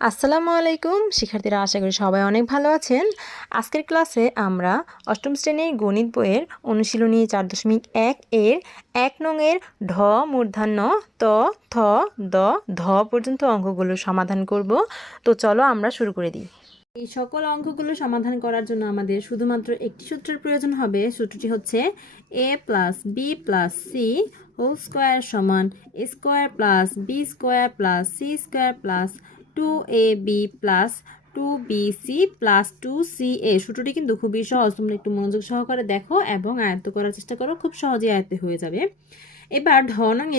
আসসালামু আলাইকুম। শিক্ষার্থীরা, আশা করি সবাই অনেক ভালো আছেন। আজকের ক্লাসে আমরা অষ্টম শ্রেণির গণিত বইয়ের অনুশীলনী চার দশমিক এক এর এক নংয়ের ঢ মূর্ধান্য ত, থ, দ, ধ পর্যন্ত অঙ্কগুলো সমাধান করব। তো চলো আমরা শুরু করে দিই। এই সকল অঙ্কগুলো সমাধান করার জন্য আমাদের শুধুমাত্র একটি সূত্রের প্রয়োজন হবে। সূত্রটি হচ্ছে A plus B plus C whole square সমান square plus B square plus C square plus two A B plus two B C plus two C A সূত্রটি কিন্তু খুবই সহজ, তোমরা একটু মনোযোগ সহকারে দেখো এবং আয়ত্ত করার চেষ্টা করো, খুব সহজেই আয়ত্তে হয়ে যাবে। এবার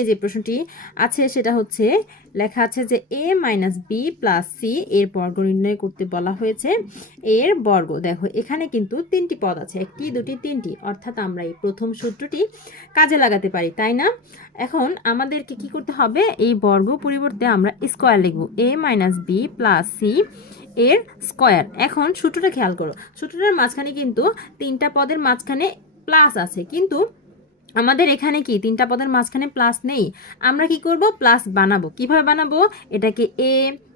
এ যে প্রশ্নটি আছে, সেটা হচ্ছে, লেখা আছে যে A minus B plus C এর বর্গ নির্ণয় করতে বলা হয়েছে। এর বর্গ, দেখো, এখানে কিন্তু তিনটি পদ আছে, একটি, দুটি, তিনটি। অর্থাৎ আমরা এই প্রথম সূত্রটি কাজে লাগাতে পারি, তাই না? এখন আমাদেরকে কি করতে হবে? এই বর্গ পরিবর্তে আমরা স্কোয়ার লিখব। A minus B plus C এর স্কোয়ার এখন সূত্রটা খেয়াল করো, সূত্রটার মাঝখানে কিন্তু তিনটা পদের মাঝখানে প্লাস আছে, কিন্তু আমাদের এখানে কি তিনটা পদের মাঝখানে প্লাস নেই? আমরা কি করব? প্লাস বানাবো। কীভাবে বানাবো? এটাকে এ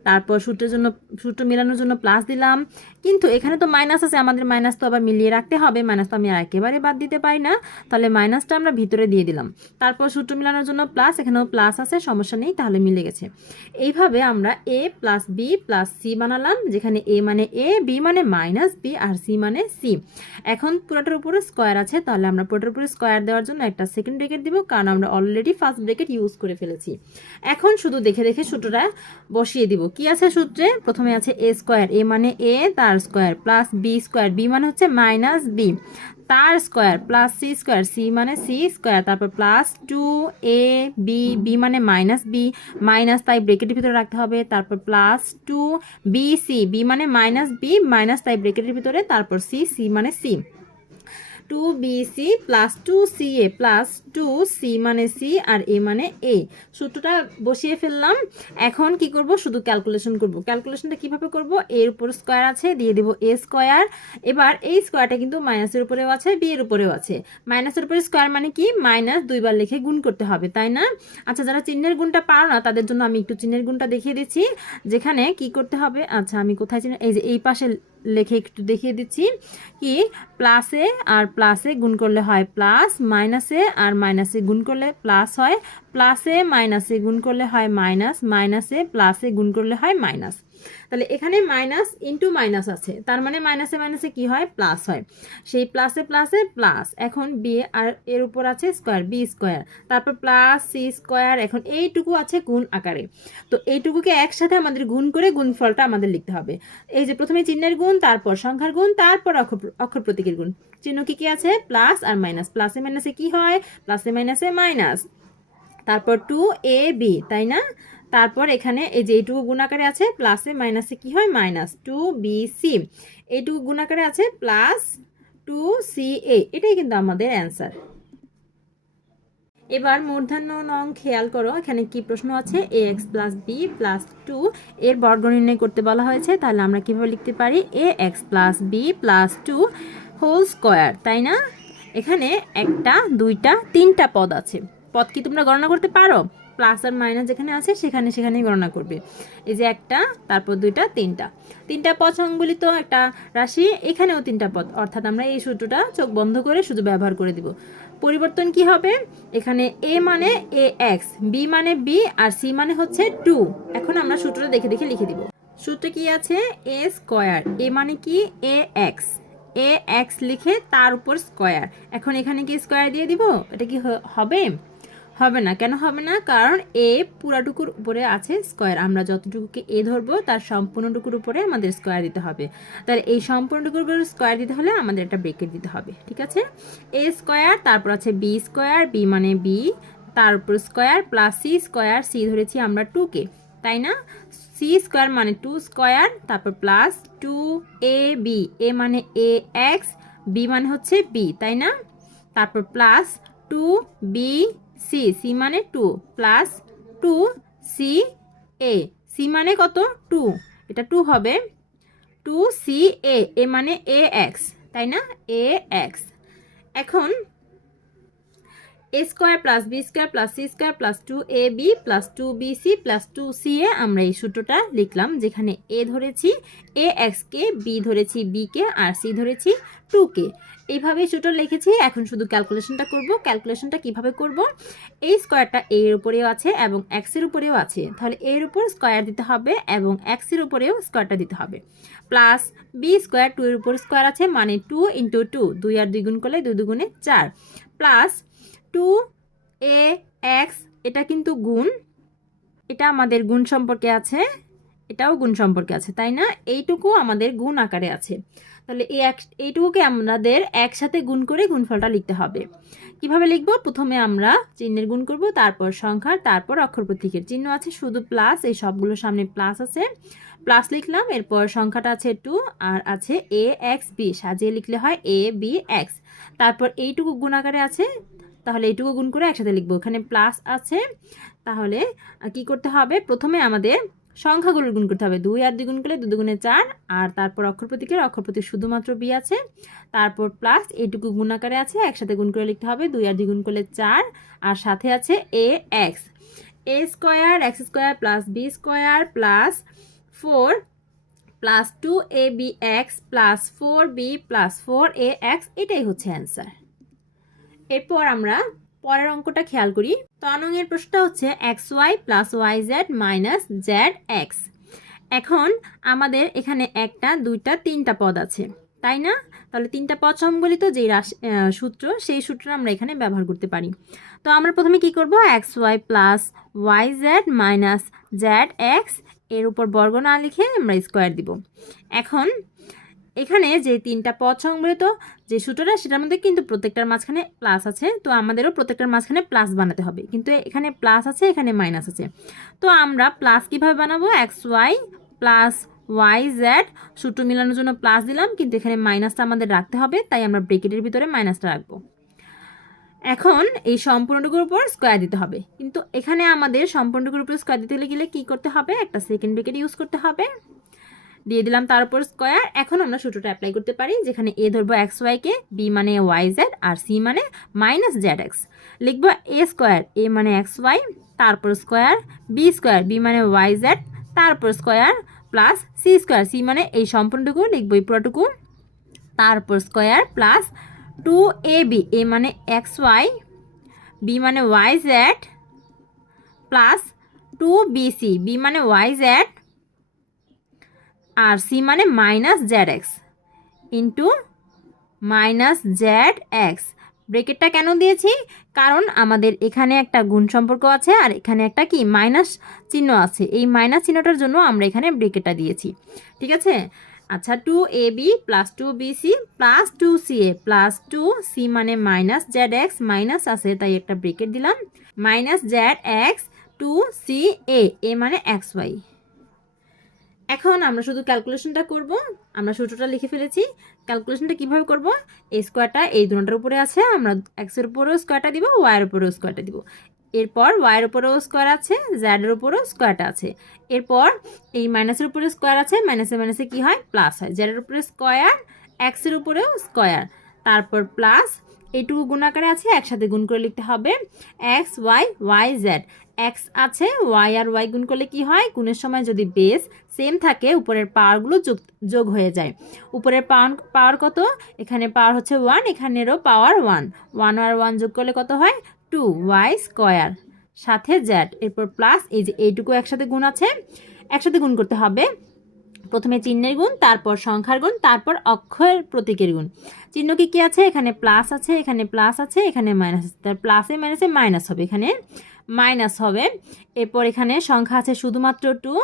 তারপর সূত্রের জন্য সূত্র মেলানোর জন্য প্লাস দিলাম। কিন্তু এখানে তো মাইনাস আছে, আমাদের মাইনাস তো আবার মিলিয়ে রাখতে হবে। মাইনাস তো আমি একেবারে বাদ দিতে পারি না। তাহলে মাইনাসটা আমরা ভিতরে দিয়ে দিলাম। তারপর সূত্র মেলানোর জন্য প্লাস এখানেও প্লাস আছে, সমস্যা নেই, তাহলে মিলে গেছে। এইভাবে আমরা A plus B plus C বানালাম, যেখানে এ মানে এ বি মানে মাইনাস বি আর সি মানে সি এখন পুরোটার উপরে স্কোয়ার আছে, তাহলে আমরা পুরোটার উপরে স্কোয়ার দেওয়ার জন্য একটা সেকেন্ড ব্রেকেট দিব, কারণ আমরা অলরেডি ফার্স্ট ব্রেকেট ইউজ করে ফেলেছি। এখন শুধু দেখে দেখে সূত্রটা বসিয়ে দিব। কি আছে সূত্রে? প্রথমে আছে এ স্কোয়ার এ মানে এ তার square plus B square B মানে হচ্ছে মাইনাস বি তার square plus C square C মানে সি স্কোয়ার তারপর plus two A B B মানে মাইনাস বি মাইনাস তাই ব্রেকেটের ভিতরে রাখতে হবে, তারপর plus two B C B মানে মাইনাস বি মাইনাস তাই ব্রেকেটের ভিতরে, তারপর সি সি মানে C two B C plus two C A plus two C মানে সি আর এ মানে এ সূত্রটা বসিয়ে ফেললাম। এখন কি করব? শুধু ক্যালকুলেশন করব। ক্যালকুলেশনটা কীভাবে করব? এর উপর স্কোয়ার আছে, দিয়ে দেব এ স্কোয়ার এবার এই স্কোয়ারটা কিন্তু মাইনাসের উপরেও আছে বি এর উপরেও আছে। মাইনাসের উপরে স্কোয়ার মানে কি? মাইনাস দুইবার লিখে গুণ করতে হবে, তাই না? আচ্ছা যারা চিহ্নের গুণটা পারো না, তাদের জন্য আমি একটু চিহ্নের গুণটা দেখিয়ে দিচ্ছি। যেখানে কি করতে হবে? আচ্ছা আমি কোথায় চিহ্ন এই যে এই পাশে লেখে একটু দেখিয়ে দিচ্ছি কি প্লাসে আর প্লাসে গুণ করলে হয় প্লাস মাইনাসে আর মাইনাসে গুণ করলে প্লাস হয়। প্লাসে মাইনাসে গুণ করলে হয় মাইনাস মাইনাসে প্লাসে গুণ করলে হয় মাইনাস তাহলে এখানে মাইনাস ইন্টু মাইনাস আছে। তার মানে মাইনাসে মাইনাসে কি হয়? প্লাস হয়। সেই প্লাসে প্লাসে প্লাস এখন বি আর এর উপর আছে স্কোয়ার বি স্কোয়ার তারপর প্লাস সি স্কোয়ার এখন এইটুকু আছে গুণ আকারে। তো এইটুকুকে একসাথে আমাদের গুণ করে গুণফলটা আমাদের লিখতে হবে। এই যে প্রথমে চিহ্নের গুণ, তারপর সংখ্যার গুণ, তারপর অক্ষর অক্ষর প্রতীকের গুণ। চিহ্ন কি কি আছে? প্লাস আর মাইনাস প্লাসে মাইনাসে কি হয়? প্লাসে মাইনাসে মাইনাস তারপর টু এ বি তাই না? তারপর এখানে এই যে এইটুকু গুণাকারে আছে প্লাসে মাইনাসে কি হয়? মাইনাস টু বি সি এইটুকু গুণাকারে আছে প্লাস টু সি এ এটাই কিন্তু আমাদের অ্যান্সার এবার মূর্ধান্য নং খেয়াল করো, এখানে কি প্রশ্ন আছে? A X plus B plus two এর বর্গ নির্ণয় করতে বলা হয়েছে, তাহলে আমরা কীভাবে লিখতে পারি? A X plus B plus two whole square তাই না? এখানে একটা, দুইটা, তিনটা পদ আছে। পদ কি তোমরা গণনা করতে পারো? প্লাস আর মাইনাস যেখানে আছে, সেখানে সেখানেই গণনা করবে। এই যে একটা, তারপর দুইটা, তিনটা। তিনটা পথ সংবলিত একটা রাশি, এখানেও তিনটা পদ অর্থাৎ আমরা এই সূত্রটা চোখ বন্ধ করে শুধু ব্যবহার করে দিব। পরিবর্তন কি হবে? এখানে এ মানে এ এক্স বি মানে বি আর সি মানে হচ্ছে টু এখন আমরা সূত্রটা দেখে দেখে লিখে দিব। সূত্রে কি আছে? এ স্কোয়ার এ মানে কি? এ এক্স এ এক্স লিখে তার উপর স্কোয়ার এখন এখানে কি স্কোয়ার দিয়ে দিব? এটা কি হবে? হবে না। কেন হবে না? কারণ এ পুরাটুকুর উপরে আছে স্কোয়ার। আমরা যতটুকুকে এ ধরবো, তার সম্পূর্ণটুকুর উপরে আমাদের স্কোয়ার দিতে হবে। তাহলে এই সম্পূর্ণটুকুর উপরে স্কোয়ার দিতে হলে আমাদের একটা ব্রেকেট দিতে হবে, ঠিক আছে? এ স্কোয়ার, তারপর আছে বি স্কোয়ার, বি মানে বি, তার উপর square plus C square, C ধরেছি আমরা টুকে, তাই না? সি স্কোয়ার মানে টু স্কোয়ার, তারপর plus two A B, A মানে এ এক্স, বি মানে হচ্ছে বি, তাই না? তারপর plus two B C C মানে two plus two C A C মানে কত? টু এটা টু হবে। টু সি এ এ মানে এ এক্স তাই না? এ এক্স এখন A square plus B square plus C square plus two A B plus two B C plus two C A আমরা এই সূত্রটা লিখলাম যেখানে এ ধরেছি এ এক্সকে বি ধরেছি বিকে আর সি ধরেছি টুকে এইভাবে সূত্র লিখেছি। এখন শুধু ক্যালকুলেশনটা করব। ক্যালকুলেশনটা কীভাবে করব? এই স্কোয়ারটা এ এর উপরেও আছে এবং এক্সের উপরেও আছে। তাহলে এর উপর স্কোয়ার দিতে হবে এবং এক্সের উপরেও স্কোয়ারটা দিতে হবে। প্লাস বি স্কোয়ার টু এর উপর স্কোয়ার আছে মানে টু ইন্টু টু দুই আর দুই গুণ করলে দুই দুগুণে চার। প্লাস টু এ এক্স এটা কিন্তু গুণ। এটা আমাদের গুণ সম্পর্কে আছে। এটাও গুণ সম্পর্কে আছে, তাই না? এইটুকু আমাদের গুণ আকারে আছে। তাহলে এই এক, এইটুকুকে আমাদের একসাথে গুণ করে গুণফলটা লিখতে হবে। কীভাবে লিখব? প্রথমে আমরা চিহ্নের গুণ করব, তারপর সংখ্যার তারপর অক্ষর প্রতীকের চিহ্ন আছে, শুধু প্লাস এই সবগুলোর সামনে প্লাস আছে। প্লাস লিখলাম, এরপর সংখ্যাটা আছে টু আর আছে এ এক্স বি সাজিয়ে লিখলে হয় এ বি এক্স তারপর এইটুকু গুণ আকারে আছে, তাহলে এইটুকু গুণ করে একসাথে লিখব। এখানে প্লাস আছে, তাহলে কি করতে হবে? প্রথমে আমাদের সংখ্যাগুলোর গুণ করতে হবে। দুই আর দুই গুণ করলে দু দুগুণে চার, আর তারপর অক্ষর প্রতীকের অক্ষর প্রতীক শুধুমাত্র বি আছে। তারপর প্লাস এইটুকু গুণ আকারে আছে, একসাথে গুণ করে লিখতে হবে। দুই আর দুই গুণ করলে চার, আর সাথে আছে A X A square X square plus B square plus four plus two A B X plus four B plus four A X এটাই হচ্ছে অ্যান্সার এরপর আমরা পরের অঙ্কটা খেয়াল করি। তনং এর প্রশ্নটা হচ্ছে x y plus y z minus z x এখন আমাদের এখানে একটা, দুইটা, তিনটা পদ আছে, তাই না? তাহলে তিনটা পদ সম্বলিত যেই রাশি সূত্র, সেই সূত্র আমরা এখানে ব্যবহার করতে পারি। তো আমরা প্রথমে কি করব? X y plus y z minus z এক্সের উপর বর্গ না লিখে আমরা স্কোয়ার দিব। এখন এখানে যে তিনটা পদ সংবলিত যে সূত্রটা, সেটার মধ্যে কিন্তু প্রত্যেকটার মাঝখানে প্লাস আছে। তো আমাদেরও প্রত্যেকটার মাঝখানে প্লাস বানাতে হবে। কিন্তু এখানে প্লাস আছে, এখানে মাইনাস আছে। তো আমরা প্লাস কীভাবে বানাবো? X y plus y z সূত্র মিলানোর জন্য প্লাস দিলাম, কিন্তু এখানে মাইনাসটা আমাদের রাখতে হবে, তাই আমরা ব্রেকেটের ভিতরে মাইনাসটা রাখব। এখন এই সম্পূর্ণটুকুর উপর স্কোয়ার দিতে হবে। কিন্তু এখানে আমাদের সম্পূর্ণটুকুর উপর স্কোয়ার দিতে গেলে কি করতে হবে? একটা সেকেন্ড ব্রেকেট ইউজ করতে হবে। দিয়ে দিলাম তার উপর স্কোয়ার এখন আমরা সূত্রটা অ্যাপ্লাই করতে পারি, যেখানে এ ধরবো এক্স ওয়াইকে বি মানে ওয়াই জেড আর সি মানে মাইনাস জেড এক্স লিখব এ স্কোয়ার এ মানে এক্স ওয়াই তারপর স্কোয়ার বি স্কোয়ার বি মানে ওয়াই জেড তারপর square plus c square c মানে এই সম্পূর্ণটুকু, লিখব এই পুরোটুকু। তারপর square plus two a b a মানে এক্স ওয়াই বি মানে y z plus two b c b মানে ওয়াই জেড আর সি মানে minus z x into minus z x ব্রেকেটটা কেন দিয়েছি? কারণ আমাদের এখানে একটা গুণ সম্পর্ক আছে আর এখানে একটা কি? মাইনাস চিহ্ন আছে। এই মাইনাস চিহ্নটার জন্য আমরা এখানে ব্রেকেটটা দিয়েছি। ঠিক আছে? আচ্ছা two a b plus two b c plus two c a plus two c মানে মাইনাস জেড এক্স মাইনাস আছে, তাই একটা ব্রেকেট দিলাম। Minus z x two c a a মানে এক্স ওয়াই এখন আমরা শুধু ক্যালকুলেশনটা করব। আমরা সূত্রটা লিখে ফেলেছি। ক্যালকুলেশনটা কীভাবে করব? এই স্কোয়ারটা এই দুটার উপরে আছে। আমরা এক্সের উপরেও স্কোয়ারটা দিব ওয়াইয়ের উপরেও স্কোয়ারটা দিব। এরপর ওয়াইয়ের উপরেও স্কোয়ার আছে জেডের উপরেও স্কোয়ারটা আছে। এরপর এই মাইনাসের উপরে স্কোয়ার আছে মাইনাসে মাইনাসে কি হয়? প্লাস হয়। জেডের উপরে স্কোয়ার এক্সের উপরেও স্কোয়ার তারপর প্লাস এইটুকু গুণাকারে আছে, একসাথে গুণ করে লিখতে হবে x y y z x আছে ওয়াই আর ওয়াই গুণ করলে কি হয়? গুণের সময় যদি বেস সেম থাকে, উপরের পাওয়ারগুলো যোগ যোগ হয়ে যায়। উপরের পাওয়ার পাওয়ার কত? এখানে পাওয়ার হচ্ছে ওয়ান এখানেরও পাওয়ার ওয়ান ওয়ান আর ওয়ান যোগ করলে কত হয়? টু ওয়াই স্কোয়ার সাথে জেড এরপর প্লাস এই যে এইটুকু একসাথে গুণ আছে, একসাথে গুণ করতে হবে। প্রথমে চিহ্নের গুণ, তারপর সংখ্যার গুণ, তারপর অক্ষর প্রতীকের গুণ। চিহ্ন কি কি আছে? এখানে প্লাস আছে, এখানে প্লাস আছে, এখানে মাইনাস আছে। তার প্লাসে মাইনাসে মাইনাস হবে এখানে। মাইনাস হবে। এরপর এখানে সংখ্যা আছে শুধুমাত্র টু,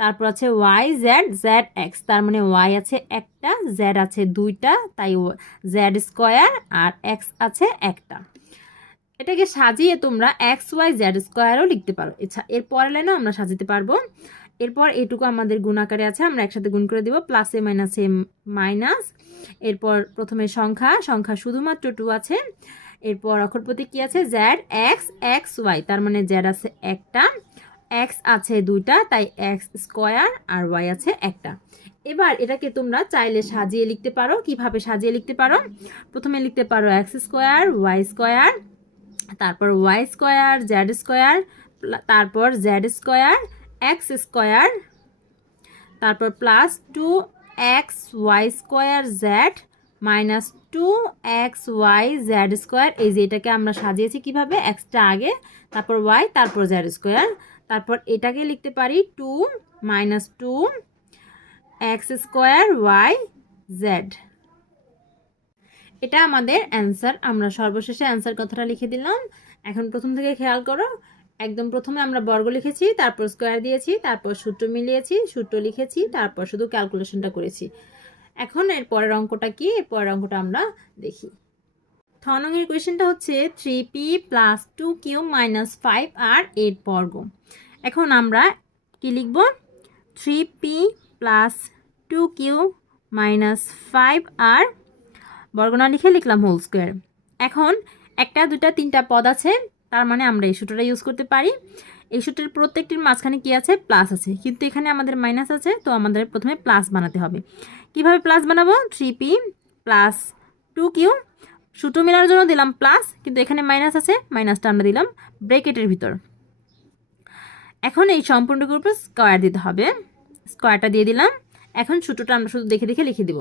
তারপর আছে ওয়াই, জেড জেড এক্স, তার মানে ওয়াই আছে একটা, জেড আছে দুইটা, তাই জেড স্কোয়ার আর এক্স আছে একটা। এটাকে সাজিয়ে তোমরা এক্স, ওয়াই জ্যাড স্কোয়ারও লিখতে পারো। এর পরের লাইনেও আমরা সাজাতে পারব। এরপর এটুকু আমাদের গুণ আকারে আছে, আমরা একসাথে গুণ করে দেবো, প্লাসে মাইনাসে মাইনাস। এরপর প্রথমে সংখ্যা সংখ্যা শুধুমাত্র টু আছে। এরপর অক্ষর প্রতীক কি আছে? Z, x x, y. তার মানে জ্যাড আছে একটা, এক্স আছে দুইটা, তাই এক্স স্কোয়ার আর ওয়াই আছে একটা। এবার এটাকে তোমরা চাইলে সাজিয়ে লিখতে পারো। কীভাবে সাজিয়ে লিখতে পারো? প্রথমে লিখতে পারো এক্স স্কোয়ার, ওয়াই স্কোয়ার, তারপর ওয়াই স্কোয়ার জেড স্কোয়ার, তারপর জেড স্কোয়ার, এক্স স্কোয়ার, তারপর plus two, x, y square z minus two x y z square এই যে এটাকে আমরা সাজিয়েছি কীভাবে? এক্সটা আগে, তারপর ওয়াই তারপর জেড স্কোয়ার তারপর এটাকে লিখতে পারি two minus two x square y z এটা আমাদের অ্যান্সার আমরা সর্বশেষে অ্যান্সার কথাটা লিখে দিলাম। এখন প্রথম থেকে খেয়াল করো, একদম প্রথমে আমরা বর্গ লিখেছি, তারপর স্কোয়ার দিয়েছি, তারপর সূত্র মিলিয়েছি, সূত্র লিখেছি, তারপর শুধু ক্যালকুলেশনটা করেছি। এখন এর পরের অঙ্কটা কি? এর পরের অঙ্কটা আমরা দেখি। থনংয়ের কোয়েশ্চেনটা হচ্ছে three p plus two q minus five r eight বর্গ এখন আমরা কি লিখব? Three p plus two q minus five r বর্গ না লিখে লিখলাম হোল স্কোয়ার এখন একটা দুটা তিনটা পদ আছে, তার মানে আমরা এই সূত্রটা ইউজ করতে পারি। এই সূত্রের প্রত্যেকটির মাঝখানে কি আছে? প্লাস আছে। কিন্তু এখানে আমাদের মাইনাস আছে, তো আমাদের প্রথমে প্লাস বানাতে হবে। কীভাবে প্লাস বানাবো? Three p plus two q সূত্র মেলার জন্য দিলাম প্লাস কিন্তু এখানে মাইনাস আছে মাইনাসটা আমরা দিলাম ব্রেকেটের ভিতর। এখন এই সম্পূর্ণটার উপর স্কোয়ার দিতে হবে। স্কোয়ারটা দিয়ে দিলাম। এখন সূত্রটা আমরা শুধু দেখে দেখে লিখে দিব।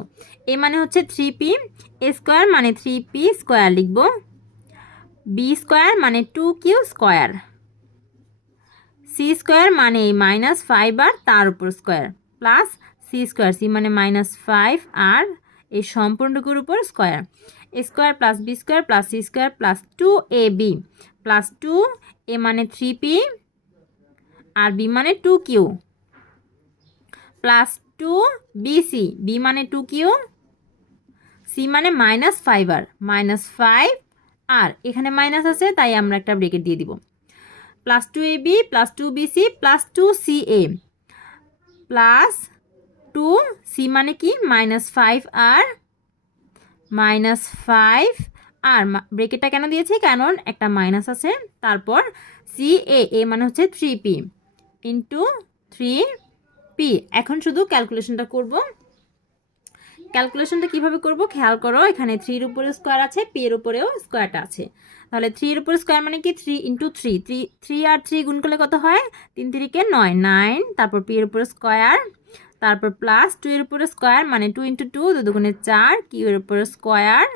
এ মানে হচ্ছে থ্রি পি এ স্কোয়ার মানে থ্রি পি স্কোয়ার লিখব। বি স্কোয়ার মানে two q square c square মানে মাইনাস ফাইভ আর তার উপর square plus c square, c মানে মাইনাস ফাইভ আর এই সম্পূর্ণটুকুর উপর square. Square plus b square plus c square plus two a b. Plus two a মানে three P, আর B মানে two q plus two b c b মানে two Q C মানে minus five r minus five r এখানে minus আছে, তাই আমরা একটা ব্রেকেট দিয়ে দিব। Plus two a b plus two b c plus two c a plus two c মানে কি? Minus five r minus five r ব্রেকেটটা কেন দিয়েছি? কারণ একটা মাইনাস আছে। তারপর সি এ এ মানে হচ্ছে three p into three p এখন শুধু ক্যালকুলেশনটা করব। ক্যালকুলেশনটা কীভাবে করব? খেয়াল করো, এখানে থ্রির উপরে স্কোয়ার আছে পি এর উপরেও স্কোয়ারটা আছে। তাহলে থ্রির উপরে স্কোয়ার মানে কি? Three into three three three আর থ্রি গুণ করলে কত হয়? তিন তিরিকে নয় নাইন তারপর পি এর উপরে স্কোয়ার তারপর প্লাস টু এর উপরে স্কোয়ার মানে টু ইন্টু টু দু দুগুণে চার কিউ এর উপরে স্কোয়ার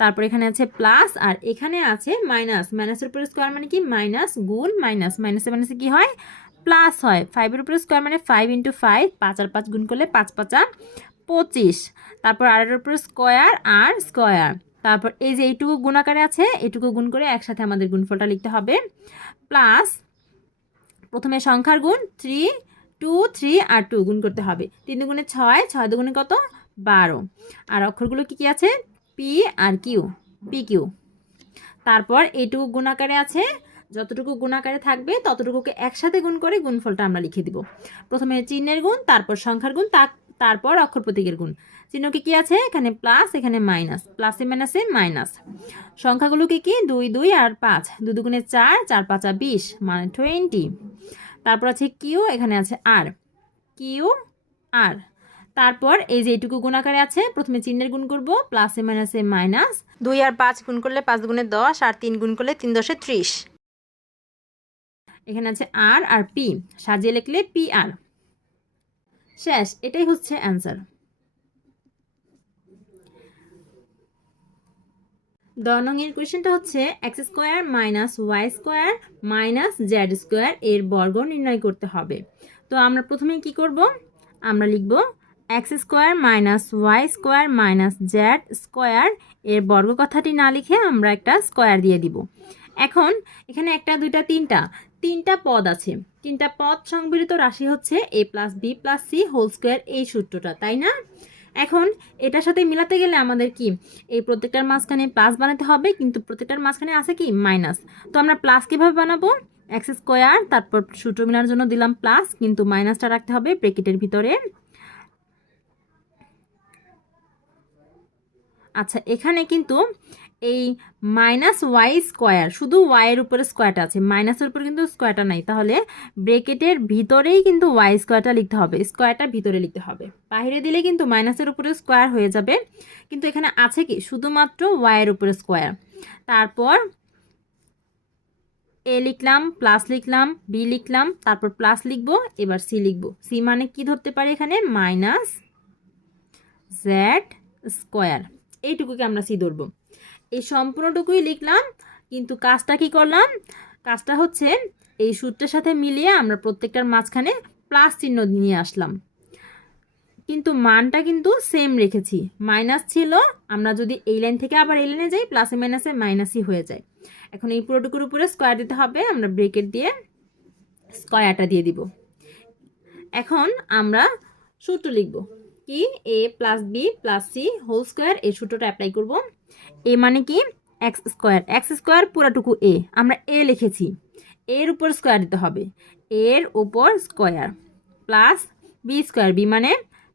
তারপর এখানে আছে প্লাস আর এখানে আছে মাইনাস মাইনাসের উপরে স্কোয়ার মানে কি? মাইনাস গুণ মাইনাস মাইনাসে মাইনাসে কি হয়? প্লাস হয়। ফাইভের উপরে স্কোয়ার মানে ফাইভ ইন্টু ফাইভ পাঁচ আর পাঁচ গুণ করলে পাঁচ পাঁচা পঁচিশ। তারপর আরের উপরে স্কোয়ার আর স্কোয়ার তারপর এই যে এইটুকু গুণাকারে আছে, এইটুকু গুণ করে একসাথে আমাদের গুণফলটা লিখতে হবে। প্লাস প্রথমে সংখ্যার গুণ থ্রি টু, থ্রি আর টু গুণ করতে হবে। তিন দুগুণে ছয় ছয় দুগুণে কত? বারো। আর অক্ষরগুলো কি কি আছে? পি আর কিউ পি কিউ তারপর এইটুকু গুণাকারে আছে। যতটুকু গুণাকারে থাকবে, ততটুকুকে একসাথে গুণ করে গুণফলটা আমরা লিখে দিব। প্রথমে চিহ্নের গুণ, তারপর সংখ্যার গুণ তারপর অক্ষর প্রতীকের গুণ। চিহ্নকে কি আছে? এখানে প্লাস এখানে মাইনাস প্লাসে মাইনাসে মাইনাস সংখ্যাগুলো সংখ্যাগুলোকে কি? দুই দুই আর পাঁচ। দু দুগুণে চার চার পাঁচা বিশ। মানে টোয়েন্টি তারপর আছে কিউ এখানে আছে আর। Q R. তারপর এই যে এইটুকু গুণাকারে আছে প্রথমে চিহ্নের গুণ করব প্লাসে মাইনাসে মাইনাস দুই আর পাঁচ গুণ করলে পাঁচ গুণে দশ আর তিন গুণ করলে তিন দশে ত্রিশ। এখানে আছে আর আর পি। সাজিয়ে লিখলে পি আর। শেষ এটাই হচ্ছে অ্যান্সার দ নং এর কোয়েশ্চেনটা হচ্ছে x square minus y square minus z square এর বর্গ নির্ণয় করতে হবে। তো আমরা প্রথমে কি করব? আমরা লিখব x square minus y square minus z square এর বর্গ কথাটি না লিখে আমরা একটা স্কোয়ার দিয়ে দিব। এখন এখানে একটা, দুইটা, তিনটা তিনটা পদ আছে। তিনটা পদ সংবলিত রাশি হচ্ছে a plus b plus c whole square এই সূত্রটা, তাই না? এখন এটার সাথে মিলাতে গেলে আমাদের কি? এই প্রত্যেকটার মাঝখানে প্লাস বানাতে হবে, কিন্তু প্রত্যেকটার মাঝখানে আছে কি? মাইনাস তো আমরা প্লাস কীভাবে বানাবো? এক্স স্কোয়ার তারপর সূত্র মিলার জন্য দিলাম প্লাস কিন্তু মাইনাসটা রাখতে হবে ব্রেকেটের ভিতরে। আচ্ছা এখানে কিন্তু এই মাইনাস ওয়াই স্কোয়ার শুধু ওয়াইয়ের উপরে স্কোয়ারটা আছে মাইনাসের উপরে কিন্তু স্কোয়ারটা নাই। তাহলে ব্রেকেটের ভিতরেই কিন্তু ওয়াই স্কোয়ারটা লিখতে হবে স্কোয়ারটা ভিতরে লিখতে হবে। বাইরে দিলে কিন্তু মাইনাসের উপরে স্কোয়ার হয়ে যাবে, কিন্তু এখানে আছে কি? শুধুমাত্র ওয়াইয়ের উপরে স্কোয়ার তারপর এ লিখলাম প্লাস লিখলাম বি লিখলাম, তারপর প্লাস লিখব, এবার সি লিখব। সি মানে কি ধরতে পারি এখানে? মাইনাস জেড স্কোয়ার এইটুকুকে আমরা সি ধরবো। এই সম্পূর্ণটুকুই লিখলাম, কিন্তু কাজটা কি করলাম? কাজটা হচ্ছে এই সূত্রের সাথে মিলিয়ে আমরা প্রত্যেকটার মাঝখানে প্লাস চিহ্ন নিয়ে আসলাম। কিন্তু মানটা কিন্তু সেম রেখেছি। মাইনাস ছিল, আমরা যদি এই লাইন থেকে আবার এই লাইনে যাই প্লাসে মাইনাসে মাইনাসই হয়ে যায়। এখন এই পুরোটুকুর উপরে স্কোয়ার দিতে হবে, আমরা ব্রেকেট দিয়ে স্কোয়ারটা দিয়ে দিব। এখন আমরা সূত্র লিখব। কি? A plus b plus c whole square এই সূত্রটা অ্যাপ্লাই করব। এ মানে কি? এক্স স্কোয়ার এক্স স্কোয়ার পুরাটুকু এ আমরা এ লিখেছি। এর উপর স্কোয়ার দিতে হবে। এর উপর square plus b square b মানে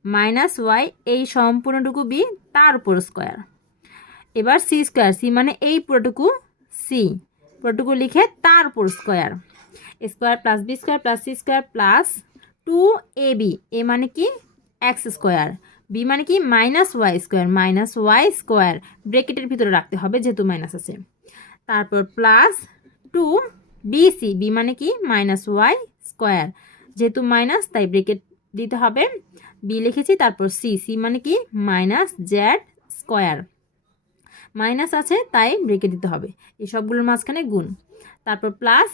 মাইনাস ওয়াই এই সম্পূর্ণটুকু বি তার উপর স্কোয়ার এবার সি স্কোয়ার সি মানে এই পুরোটুকু সি পুরোটুকু লিখে তার উপর square square plus b square plus c square plus two a b a মানে কি? এক্স স্কোয়ার বি মানে কি? Minus y square minus y square ব্রেকেটের ভিতরে রাখতে হবে যেহেতু মাইনাস আছে। তারপর plus two b c b মানে কি? মাইনাস ওয়াই স্কোয়ার যেহেতু মাইনাস তাই ব্রেকেট দিতে হবে। বি লিখেছি, তারপর সি সি মানে কি? মাইনাস জেড স্কোয়ার মাইনাস আছে, তাই ব্রেকে দিতে হবে। এই সবগুলোর মাঝখানে গুণ। তারপর plus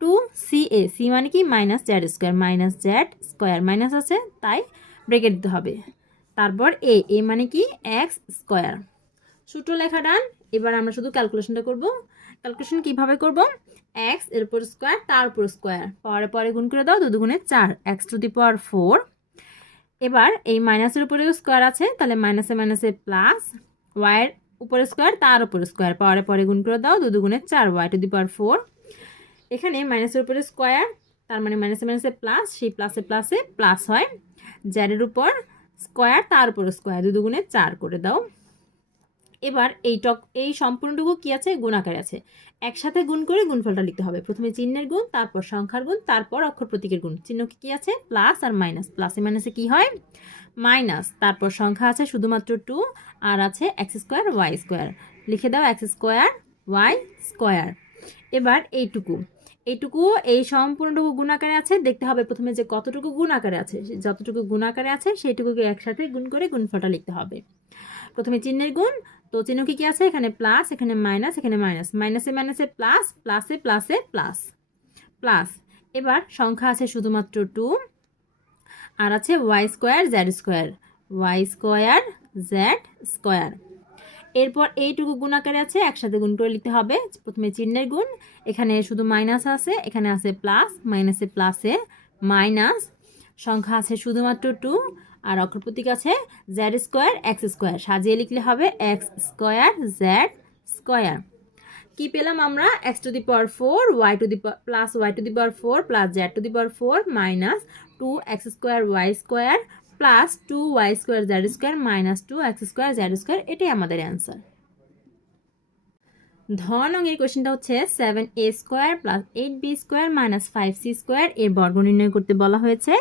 two c a c মানে কি? Minus z square minus z square minus আছে, তাই ব্রেকেট দিতে হবে। তারপর এ এ মানে কি? এক্স স্কোয়ার সূত্র লেখা ডান, এবার আমরা শুধু ক্যালকুলেশনটা করব। ক্যালকুলেশন কীভাবে করব? এক্সের উপর স্কোয়ার তার উপর স্কোয়ার পরে পরে গুণ করে দাও দুগুণে চার। X to the power four এবার এই মাইনাসের উপরে স্কোয়ার আছে, তাহলে মাইনাসে মাইনাসে প্লাস ওয়াইয়ের উপরে স্কোয়ার তার উপরে স্কোয়ার পরে পরে গুণ করে দাও দু দুগুণে চার y to the power four এখানে মাইনাসের উপরে স্কোয়ার তার মানে মাইনাসে মাইনাসে প্লাস সেই প্লাসে প্লাসে প্লাস হয়। জ্যারের উপর স্কোয়ার তার উপর স্কোয়ার দু দুগুণে চার করে দাও। এবার এই টক, এই সম্পূর্ণটুকু কি আছে? গুণাকারে আছে। একসাথে গুণ করে গুণফলটা লিখতে হবে। প্রথমে চিহ্নের গুণ, তারপর সংখ্যার গুণ, তারপর অক্ষর প্রতীকের গুণ। চিহ্ন কি আছে? প্লাস আর মাইনাস। প্লাসে মাইনাসে কি হয়? মাইনাস। তারপর সংখ্যা আছে শুধুমাত্র টু, আর আছে এক্স স্কোয়ার, ওয়াই স্কোয়ার। লিখে দাও এক্স স্কোয়ার, ওয়াই স্কোয়ার। এবার এইটুকু। এইটুকু, এই সম্পূর্ণটুকু গুণাকারে আছে, দেখতে হবে প্রথমে যে কতটুকু গুণাকারে আছে যতটুকু গুণাকারে আছে, সেইটুকুকে একসাথে গুণ করে গুণফলটা লিখতে হবে। প্রথমে চিহ্নের গুণ, তো চিহ্ন কি কি আছে? এখানে প্লাস এখানে মাইনাস এখানে মাইনাস মাইনাসে মাইনাসে প্লাস প্লাসে প্লাসে প্লাস প্লাস এবার সংখ্যা আছে শুধুমাত্র টু আর আছে y square z square y square z square এরপর এইটুকু গুণাকারে আছে, একসাথে গুণ করে লিখতে হবে। প্রথমে চিহ্নের গুণ, এখানে শুধু মাইনাস আছে, এখানে আছে প্লাস মাইনাসে প্লাসে মাইনাস সংখ্যা আছে শুধুমাত্র টু আর অক্ষর প্রতীক আছে জ্যাড স্কোয়ার এক্স স্কোয়ার সাজিয়ে লিখলে হবে এক্স স্কোয়ার জ্যাড স্কোয়ার কি পেলাম আমরা? X to the power four y to the plus y to the power four plus z to the power four minus two x square y square plus two y square z square minus two x square z square এটাই আমাদের answer ধন অঙ্গের কোশ্চেনটা হচ্ছে seven a square plus eight b square minus five c square এর বর্গ নির্ণয় করতে বলা হয়েছে।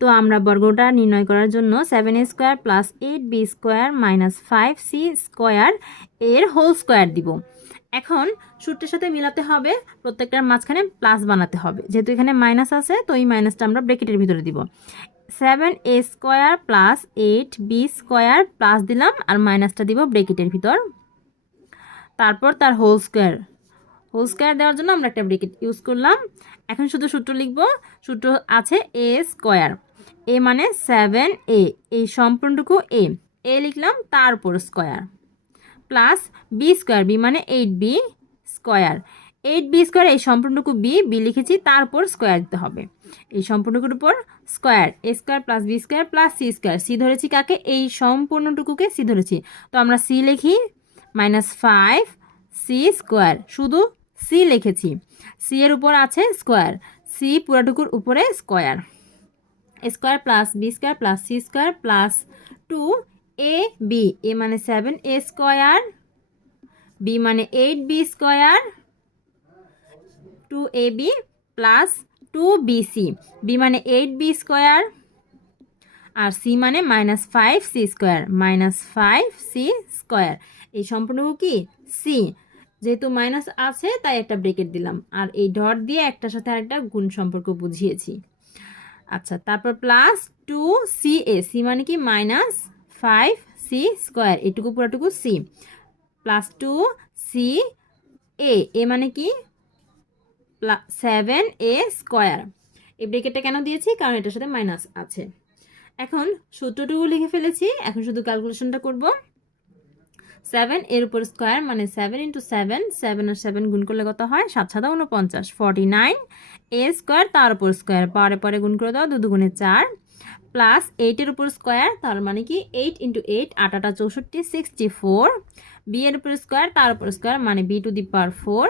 তো আমরা বর্গটা নির্ণয় করার জন্য seven a square plus eight b square minus five c square এর হোল স্কোয়ার দিব। এখন সূত্রের সাথে মিলাতে হবে, প্রত্যেকটার মাঝখানে প্লাস বানাতে হবে। যেহেতু এখানে মাইনাস আছে, তো এই মাইনাসটা আমরা ব্রেকেটের ভিতরে দিব। Seven a square plus eight b square plus দিলাম আর মাইনাসটা দিব ব্রেকেটের ভিতর। তারপর তার হোল স্কোয়ার হোল স্কোয়ার দেওয়ার জন্য আমরা একটা ব্রেকেট ইউজ করলাম। এখন শুধু সূত্র লিখব। সূত্র আছে এ স্কোয়ার এ মানে সেভেন এ এই সম্পূর্ণটুকু এ এ লিখলাম তারপর square plus b square b মানে eight b square eight b square এই সম্পূর্ণটুকু বি বি লিখেছি তার উপর স্কোয়ার দিতে হবে। এই সম্পূর্ণটুকুর উপর square a square plus b square plus c square c ধরেছি কাকে? এই সম্পূর্ণটুকুকে সি ধরেছি। তো আমরা সি লিখি মাইনাস ফাইভ সি স্কোয়ার শুধু সি লিখেছি। সি এর উপর আছে স্কোয়ার সি পুরাটুকুর উপরে square square plus b square plus c square plus two a b a মানে সেভেন এ স্কোয়ার বি মানে eight b square two a b plus two b c b মানে eight B square আর C মানে minus five c square minus five c square এই সম্পূর্ণ কি? C যেহেতু minus আছে, তাই একটা ব্রেকেট দিলাম। আর এই ডট দিয়ে একটার সাথে আরেকটা গুণ সম্পর্ক বুঝিয়েছি। আচ্ছা তারপর plus two c a c মানে কি? মাইনাস ফাইভ সি স্কোয়ার এটুকু পুরোটুকু c plus two c a a মানে কি? সেভেন এ স্কোয়ার এই ব্রেকেটটা কেন দিয়েছি? কারণ এটার সাথে মাইনাস আছে। এখন সূত্রটুকু লিখে ফেলেছি। এখন শুধু ক্যালকুলেশনটা করব। সেভেন এর উপর স্কোয়ার মানে সেভেন ইন্টু সেভেন সেভেন আর সেভেন গুণ করলে কত হয়? সাত সাদা উনপঞ্চাশ ফর্টি নাইন এ স্কোয়ার তার উপর স্কোয়ার পরে পরে গুণ করে দাও দু দুগুণে চার। প্লাস এইটের উপর স্কোয়ার তার মানে কি? এইট ইন্টু এইট আটাটা চৌষট্টি সিক্সটি ফোর বি এর উপর স্কোয়ার তার উপর স্কোয়ার মানে b to the power four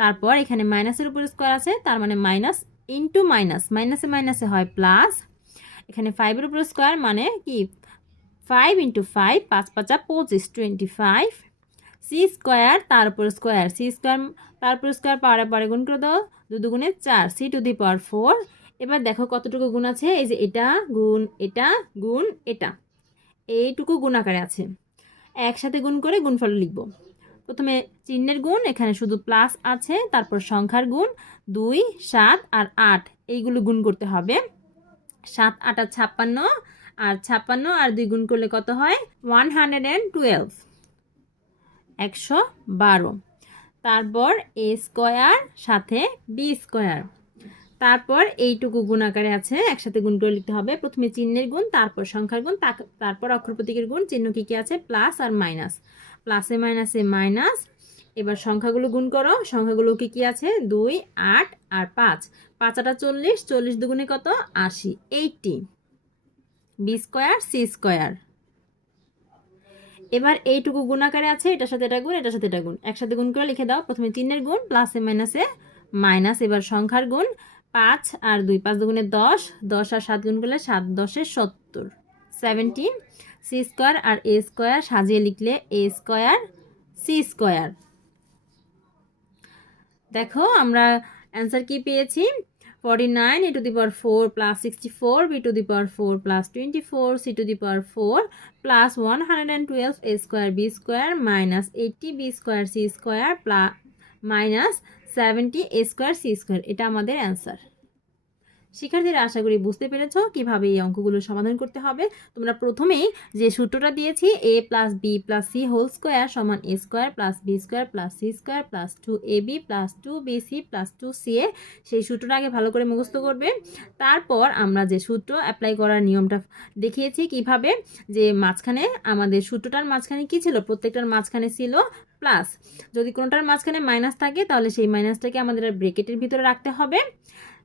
তারপর এখানে মাইনাসের উপর স্কোয়ার আছে, তার মানে মাইনাস ইন্টু মাইনাস মাইনাসে মাইনাসে হয় প্লাস এখানে ফাইভের উপর স্কোয়ার মানে কি? ফাইভ ইন্টু ফাইভ পাঁচ পাঁচা পঁচিশ টোয়েন্টি ফাইভ সি স্কোয়ার তার উপর স্কোয়ার সি স্কোয়ার তার উপর স্কোয়ার পাওয়ার পরে গুণ করে দাও, দু দুগুণে চার c to the power four এবার দেখো কতটুকু গুণ আছে, এই যে এটা গুণ এটা গুণ এটা, এইটুকু গুণ আকারে আছে, একসাথে গুণ করে গুণফল লিখব। প্রথমে চিহ্নের গুণ, এখানে শুধু প্লাস আছে, তারপর সংখ্যার গুণ, দুই, সাত আর আট, এইগুলো গুণ করতে হবে। সাত, আট ছাপ্পান্ন, আর ছাপ্পান্ন আর দুই গুণ করলে কত হয়? ওয়ান হান্ড্রেড অ্যান্ড টুয়েলভ একশো বারো। তারপর এ স্কোয়ার সাথে বি স্কোয়ার তারপর এইটুকু গুণ আকারে আছে, একসাথে গুণ করে লিখতে হবে। প্রথমে চিহ্নের গুণ, তারপর সংখ্যার গুণ তারপর অক্ষর প্রতীকের গুণ, চিহ্ন কী কী আছে? প্লাস আর মাইনাস প্লাসে মাইনাসে মাইনাস এবার সংখ্যাগুলো গুণ করো। সংখ্যাগুলো কী কী আছে? দুই, আট আর পাঁচ। পাঁচ আটা চল্লিশ চল্লিশ দুগুণে কত? আশি। Eighty. B square c square এবার এইটুকু গুণাকারে আছে, এটার সাথে এটা গুণ, এটার সাথে এটা গুণ। একসাথে গুণ করে লিখে দাও। প্রথমে চিহ্নের গুণ প্লাসে মাইনাসে মাইনাস এবার সংখ্যার গুণ, পাঁচ আর দুই, পাঁচ দুগুণে দশ। দশ আর সাত গুণ করলে সাত, দশে সত্তর। সেভেন্টি সি স্কোয়ার আর এ স্কোয়ার সাজিয়ে লিখলে এ স্কোয়ার, সি স্কোয়ার। দেখো, আমরা অ্যান্সার কি পেয়েছি? Forty nine, a to the power four plus sixty four, b to the power four plus twenty four, c to the power four plus one hundred and twelve, a square, b square, minus eighty, b square, c square plus minus seventy, a square, c square. এটা আমাদের answer. শিক্ষার্থীরা, আশা করি বুঝতে পেরেছ কীভাবে এই অঙ্কগুলো সমাধান করতে হবে। তোমরা প্রথমেই যে সূত্রটা দিয়েছি a plus b plus c whole square সমান a square plus b square plus c square plus two a b plus two b c plus two c a সেই সূত্রটা আগে ভালো করে মুখস্থ করবে। তারপর আমরা যে সূত্র অ্যাপ্লাই করার নিয়মটা দেখিয়েছি কীভাবে, যে মাঝখানে আমাদের সূত্রটার মাঝখানে কি ছিল, প্রত্যেকটার মাঝখানে ছিল প্লাস যদি কোনোটার মাঝখানে মাইনাস থাকে, তাহলে সেই মাইনাসটাকে আমাদের ব্রেকেটের ভিতরে রাখতে হবে।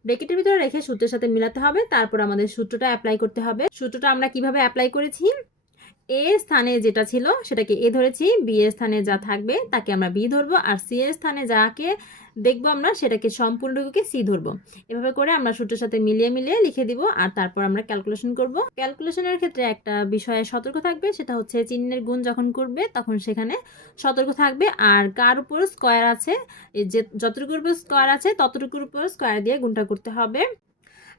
ব্রেকেটের ভিতরে রেখে সূত্রের সাথে মিলাতে হবে, তারপর আমাদের সূত্রটা অ্যাপ্লাই করতে হবে। সূত্রটা আমরা কীভাবে অ্যাপ্লাই করেছি? এ স্থানে যেটা ছিল সেটাকে এ ধরেছি, বি এর স্থানে যা থাকবে তাকে আমরা বি ধরবো আর সি এর স্থানে যাকে দেখব আমরা সেটাকে সম্পূর্ণটুকুকে সি ধরবো। এভাবে করে আমরা সূত্রের সাথে মিলিয়ে মিলিয়ে লিখে দিব আর তারপর আমরা ক্যালকুলেশন করব। ক্যালকুলেশনের ক্ষেত্রে একটা বিষয়ে সতর্ক থাকবে সেটা হচ্ছে চিহ্নের গুণ যখন করবে তখন সেখানে সতর্ক থাকবে আর কার উপর স্কোয়ার আছে যে যতটুকুর উপর স্কোয়ার আছে ততটুকুর উপর স্কোয়ার দিয়ে গুণটা করতে হবে।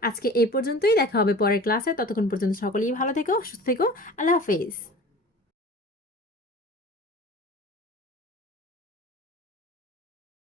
আজকে এই পর্যন্তই, দেখা হবে পরের ক্লাসে, ততক্ষণ পর্যন্ত সকলেই ভালো থেকো, সুস্থ থেকো, আল্লাহ হাফেজ।